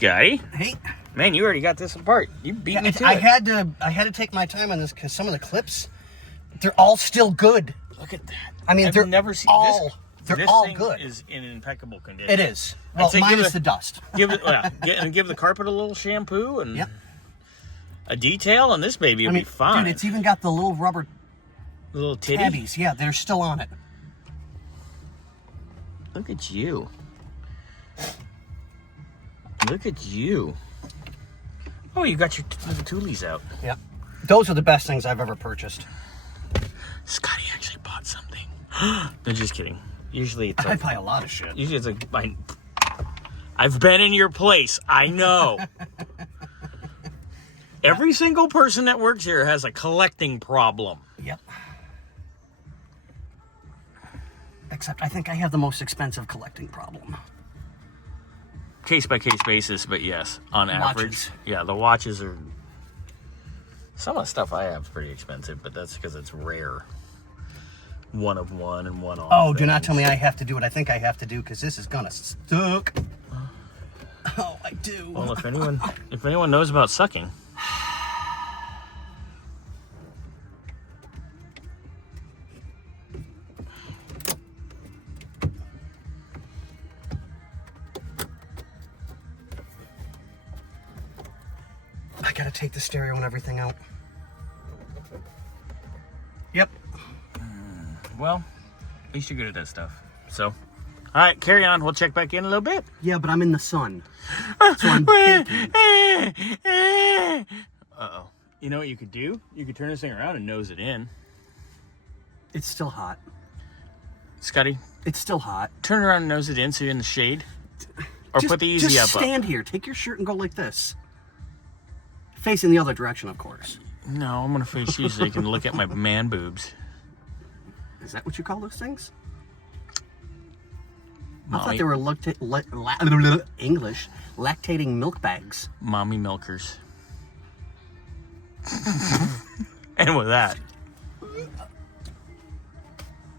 Scotty. Hey. Man, you already got this apart. You beat me to I it. had to take my time on this because some of the clips, they're all still good. Look at that. I mean, I've never seen all this. they're all thing good. Is in impeccable condition. It is. Well, minus the dust. Give the carpet a little shampoo and a detail, and this baby will be fine. Dude, it's even got the little rubber titty tabbies. Yeah, they're still on it. Look at you. Look at you. Oh, you got your little toolies out. Yeah. Those are the best things I've ever purchased. Scotty actually bought something. No, just kidding. Usually it's I buy a lot of shit. Usually it's I've been in your place. I know. Every single person that works here has a collecting problem. Yep. Except I think I have the most expensive collecting problem. Case by case basis, but yes, on average. Watches. Yeah, the watches are... Some of the stuff I have is pretty expensive, but that's because it's rare. One of one and one off. Oh, do not tell me I have to do what I think I have to do, because this is gonna suck. Oh, I do. Well, if anyone knows about sucking... I gotta take the stereo and everything out. Yep. Well, at least you're good at that stuff. So, all right, carry on. We'll check back in a little bit. Yeah, but I'm in the sun. So I'm baking. Uh-oh. You know what you could do? You could turn this thing around and nose it in. It's still hot. Scotty, It's still hot. turn around and nose it in so you're in the shade. Or put the easy up. Just stand here. Take your shirt and go like this. Facing the other direction, of course. No, I'm going to face you so you can look at my man boobs. Is that what you call those things? Mommy, I thought they were English lactating milk bags. mommy milkers. And with that,